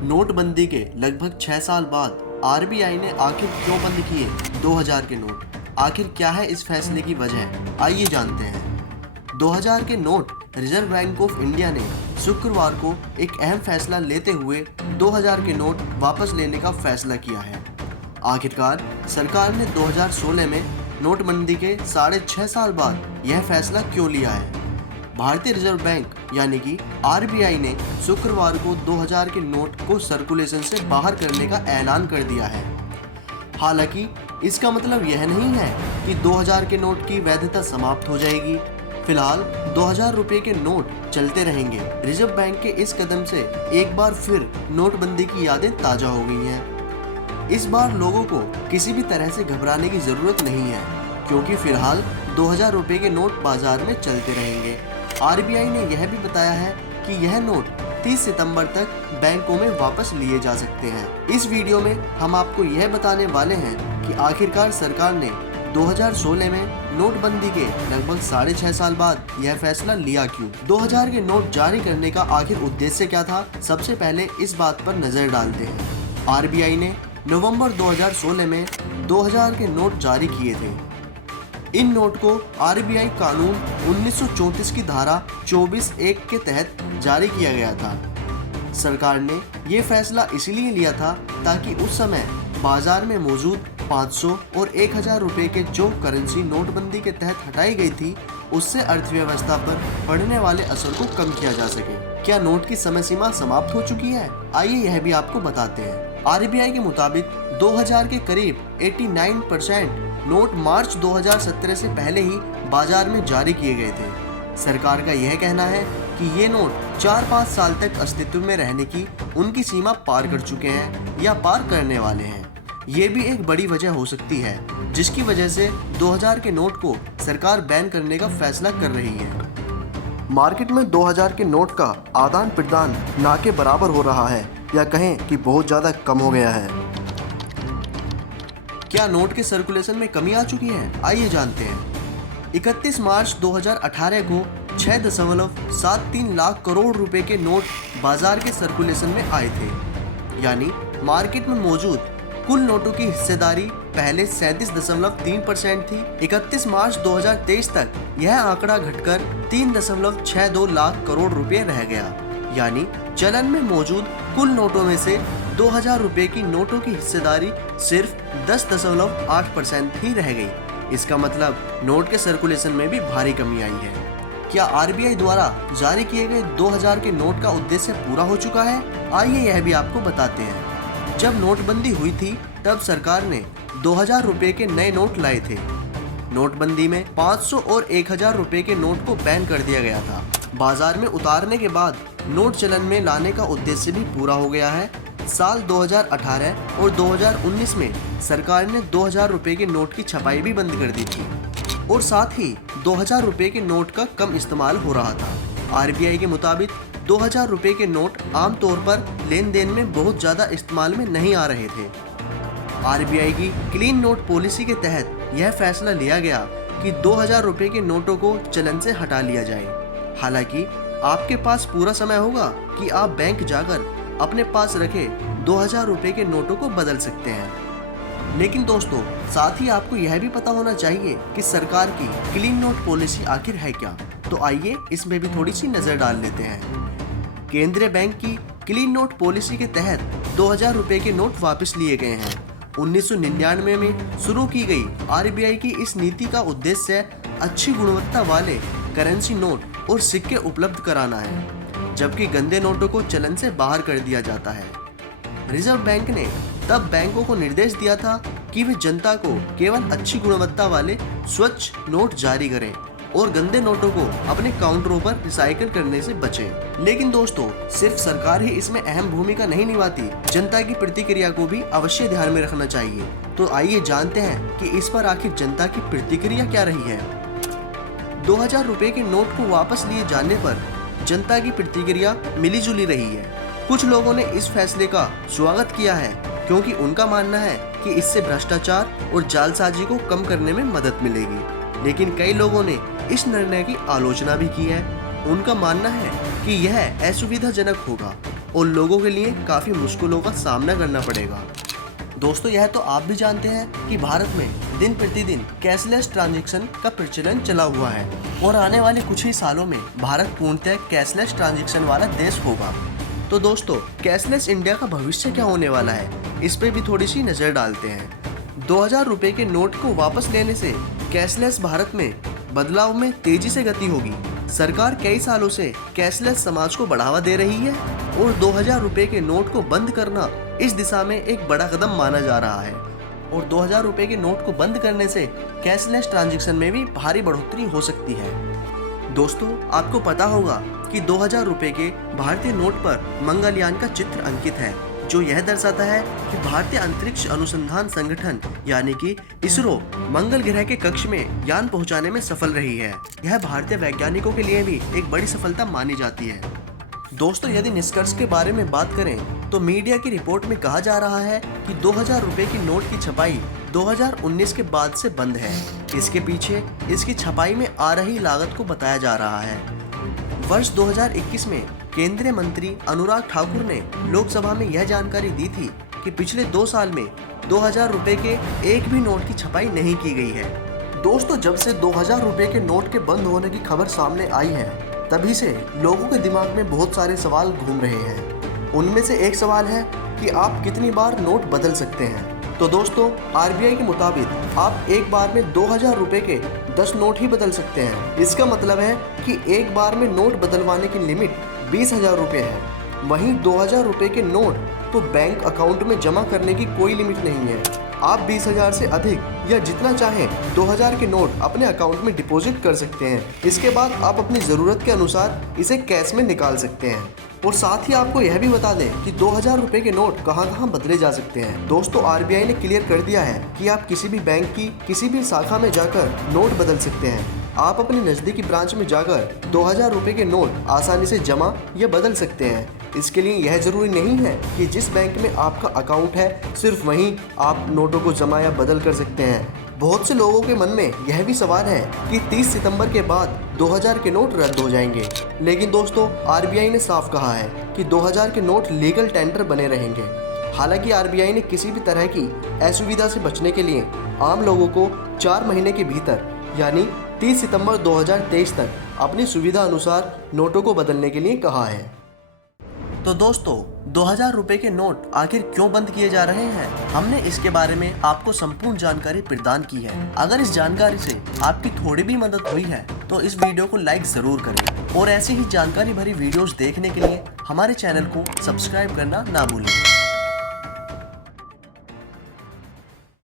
नोटबंदी के लगभग 6 साल बाद आरबीआई ने आखिर क्यों बंद किए 2000 के नोट? आखिर क्या है इस फैसले की वजह? आइए जानते हैं। 2000 के note reserve bank of India ने शुक्रवार को एक अहम फैसला लेते हुए 2000 के नोट वापस लेने का फैसला किया है। आखिरकार सरकार ने 2016 में नोटबंदी के 6.5 साल बाद यह फैसला क्यों लिया है? भारतीय रिजर्व बैंक यानी कि आरबीआई ने शुक्रवार को 2000 के नोट को सर्कुलेशन से बाहर करने का ऐलान कर दिया है। हालांकि इसका मतलब यह नहीं है कि 2000 के नोट की वैधता समाप्त हो जाएगी। फिलहाल 2000 रुपये के नोट चलते रहेंगे। रिजर्व बैंक के इस कदम से एक बार फिर नोटबंदी की यादें ताज़ा हो गई हैं। इस बार लोगों को किसी भी तरह से घबराने की ज़रूरत नहीं है, क्योंकि फिलहाल 2000 रुपये के नोट बाजार में चलते रहेंगे। आरबीआई ने यह भी बताया है कि यह नोट 30 सितंबर तक बैंकों में वापस लिए जा सकते हैं। इस वीडियो में हम आपको यह बताने वाले हैं कि आखिरकार सरकार ने 2016 में नोटबंदी के लगभग 6.5 साल बाद यह फैसला लिया क्यों? 2000 के नोट जारी करने का आखिर उद्देश्य क्या था? सबसे पहले इस बात पर नजर डालते हैं। आरबीआई ने नवंबर 2016 में 2000 के नोट जारी किए थे। इन नोट को आरबीआई कानून 1934 की धारा 24(1) के तहत जारी किया गया था। सरकार ने ये फैसला इसलिए लिया था ताकि उस समय बाजार में मौजूद 500 और 1000 रुपये के जो करेंसी नोटबंदी के तहत हटाई गई थी, उससे अर्थव्यवस्था पर पड़ने वाले असर को कम किया जा सके। क्या नोट की समय सीमा समाप्त हो चुकी है? आइए यह भी आपको बताते हैं। आरबीआई के मुताबिक 2000 के करीब 89% नोट मार्च 2017 से पहले ही बाजार में जारी किए गए थे। सरकार का यह कहना है कि ये नोट 4-5 साल तक अस्तित्व में रहने की उनकी सीमा पार कर चुके हैं या पार करने वाले हैं। ये भी एक बड़ी वजह हो सकती है जिसकी वजह से 2000 के नोट को सरकार बैन करने का फैसला कर रही है। मार्केट में 2000 के नोट का आदान प्रदान ना के बराबर हो रहा है, या कहें कि बहुत ज़्यादा कम हो गया है। क्या नोट के सर्कुलेशन में कमी आ चुकी है? आइए जानते हैं। 31 मार्च 2018 को 6.73 लाख करोड़ रुपए के नोट बाजार के सर्कुलेशन में आए थे। यानी मार्केट में मौजूद कुल नोटों की हिस्सेदारी पहले 37.3% थी। 31 मार्च 2023 तक यह आंकड़ा घटकर 3.62 लाख करोड़ रुपए रह गया। यानी चलन में मौजूद कुल नोटों में से 2000 रुपये की नोटों की हिस्सेदारी सिर्फ 10.8% ही रह गई। इसका मतलब नोट के सर्कुलेशन में भी भारी कमी आई है। क्या आरबीआई द्वारा जारी किए गए 2000 के नोट का उद्देश्य पूरा हो चुका है? आइए यह भी आपको बताते हैं। जब नोटबंदी हुई थी तब सरकार ने 2000 रुपये के नए नोट लाए थे। नोटबंदी में 500 और 1000 रुपये के नोट को बैन कर दिया गया था। बाजार में उतारने के बाद नोट चलन में लाने का उद्देश्य भी पूरा हो गया है। साल 2018 और 2019 में सरकार ने 2000 रुपये के नोट की छपाई भी बंद कर दी थी और साथ ही 2000 रुपये के नोट का कम इस्तेमाल हो रहा था। आरबीआई के मुताबिक 2000 रुपये के नोट आमतौर पर लेन देन में बहुत ज़्यादा इस्तेमाल में नहीं आ रहे थे। आरबीआई की क्लीन नोट पॉलिसी के तहत यह फैसला लिया गया कि 2000 रुपये के नोटों को चलन से हटा लिया जाए। हालांकि आपके पास पूरा समय होगा कि आप बैंक जाकर अपने पास रखे 2000 रुपये के नोटों को बदल सकते हैं। लेकिन दोस्तों, साथ ही आपको यह भी पता होना चाहिए कि सरकार की क्लीन नोट पॉलिसी आखिर है क्या। तो आइए इसमें भी थोड़ी सी नज़र डाल लेते हैं। केंद्रीय बैंक की क्लीन नोट पॉलिसी के तहत 2000 रुपये के नोट वापस लिए गए हैं। 1999 में शुरू की गई आरबीआई की इस नीति का उद्देश्य अच्छी गुणवत्ता वाले करेंसी नोट और सिक्के उपलब्ध कराना है, जबकि गंदे नोटों को चलन से बाहर कर दिया जाता है। रिजर्व बैंक ने तब बैंकों को निर्देश दिया था कि वे जनता को केवल अच्छी गुणवत्ता वाले स्वच्छ नोट जारी करें और गंदे नोटों को अपने काउंटरों पर रिसाइकिल करने से बचें। लेकिन दोस्तों, सिर्फ सरकार ही इसमें अहम भूमिका नहीं निभाती, जनता की प्रतिक्रिया को भी अवश्य ध्यान में रखना चाहिए। तो आइए जानते हैं कि इस पर आखिर जनता की प्रतिक्रिया क्या रही है। 2000 रुपये के नोट को वापस लिए जाने पर जनता की प्रतिक्रिया मिली जुली रही है। कुछ लोगों ने इस फैसले का स्वागत किया है क्योंकि उनका मानना है कि इससे भ्रष्टाचार और जालसाजी को कम करने में मदद मिलेगी। लेकिन कई लोगों ने इस निर्णय की आलोचना भी की है। उनका मानना है कि यह असुविधाजनक होगा और लोगों के लिए काफ़ी मुश्किलों का सामना करना पड़ेगा। दोस्तों, यह तो आप भी जानते हैं कि भारत में दिन प्रतिदिन कैशलेस ट्रांजैक्शन का प्रचलन चला हुआ है और आने वाले कुछ ही सालों में भारत पूर्णतः कैशलेस ट्रांजैक्शन वाला देश होगा। तो दोस्तों, कैशलेस इंडिया का भविष्य क्या होने वाला है, इस पे भी थोड़ी सी नज़र डालते हैं। 2000 रुपये के नोट को वापस लेने से कैशलेस भारत में बदलाव में तेजी से गति होगी। सरकार कई सालों से कैशलेस समाज को बढ़ावा दे रही है और 2000 रुपये के नोट को बंद करना इस दिशा में एक बड़ा कदम माना जा रहा है। और 2000 रुपये के नोट को बंद करने से कैशलेस ट्रांजैक्शन में भी भारी बढ़ोतरी हो सकती है। दोस्तों, आपको पता होगा कि 2000 रुपये के भारतीय नोट पर मंगलयान का चित्र अंकित है, जो यह दर्शाता है कि भारतीय अंतरिक्ष अनुसंधान संगठन यानी कि इसरो मंगल ग्रह के कक्ष में यान पहुंचाने में सफल रही है। यह भारतीय वैज्ञानिकों के लिए भी एक बड़ी सफलता मानी जाती है। दोस्तों, यदि निष्कर्ष के बारे में बात करें तो मीडिया की रिपोर्ट में कहा जा रहा है कि 2000 रुपये की नोट की छपाई 2019 के बाद से बंद है। इसके पीछे इसकी छपाई में आ रही लागत को बताया जा रहा है। वर्ष 2021 में केंद्रीय मंत्री अनुराग ठाकुर ने लोकसभा में यह जानकारी दी थी कि पिछले 2 साल में 2000 रुपये के एक भी नोट की छपाई नहीं की गई है। दोस्तों, जब से 2000 रुपये के नोट के बंद होने की खबर सामने आई है, तभी से लोगों के दिमाग में बहुत सारे सवाल घूम रहे हैं। उनमें से एक सवाल है कि आप कितनी बार नोट बदल सकते हैं। तो दोस्तों, आरबीआई के मुताबिक आप एक बार में 2000 रुपये के 10 नोट ही बदल सकते हैं। इसका मतलब है कि एक बार में नोट बदलवाने की लिमिट 20,000 रुपये है। वहीं 2000 रुपये के नोट तो बैंक अकाउंट में जमा करने की कोई लिमिट नहीं है। आप 20,000 से अधिक या जितना चाहें 2000 के नोट अपने अकाउंट में डिपॉजिट कर सकते हैं। इसके बाद आप अपनी ज़रूरत के अनुसार इसे कैश में निकाल सकते हैं। और साथ ही आपको यह भी बता दें कि 2000 रुपये के नोट कहां कहां बदले जा सकते हैं। दोस्तों, आरबीआई ने क्लियर कर दिया है कि आप किसी भी बैंक की किसी भी शाखा में जाकर नोट बदल सकते हैं। आप अपने नज़दीकी ब्रांच में जाकर 2000 रुपये के नोट आसानी से जमा या बदल सकते हैं। इसके लिए यह ज़रूरी नहीं है कि जिस बैंक में आपका अकाउंट है सिर्फ वहीं आप नोटों को जमा या बदल कर सकते हैं। बहुत से लोगों के मन में यह भी सवाल है कि 30 सितंबर के बाद 2000 के नोट रद्द हो जाएंगे। लेकिन दोस्तों, आरबीआई ने साफ कहा है कि 2000 के नोट लीगल टेंडर बने रहेंगे। हालांकि आरबीआई ने किसी भी तरह की असुविधा से बचने के लिए आम लोगों को 4 महीने के भीतर यानी 30 सितंबर 2023 तक अपनी सुविधा अनुसार नोटों को बदलने के लिए कहा है। तो दोस्तों, 2000 रुपये के नोट आखिर क्यों बंद किए जा रहे हैं, हमने इसके बारे में आपको संपूर्ण जानकारी प्रदान की है। अगर इस जानकारी से आपकी थोड़ी भी मदद हुई है तो इस वीडियो को लाइक जरूर करें और ऐसे ही जानकारी भरी वीडियोस देखने के लिए हमारे चैनल को सब्सक्राइब करना ना भूलें।